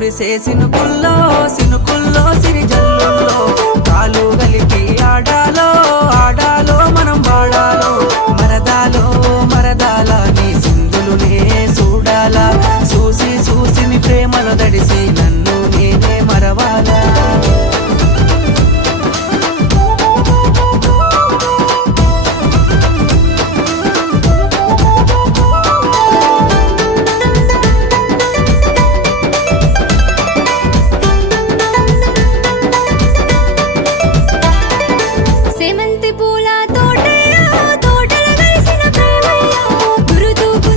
కురిసే సినుకుల్లో సినుకుల్లో సిరిజల్లుల్లో కాలు కలిపి ఆడాలో ఆడాలో మనం వాడాలో మరదాలో మరదాల నీ సింధులునే చూడాలా చూసి చూసి మీ ప్రేమలో దడిసి నన్ను నేనే మరవాలా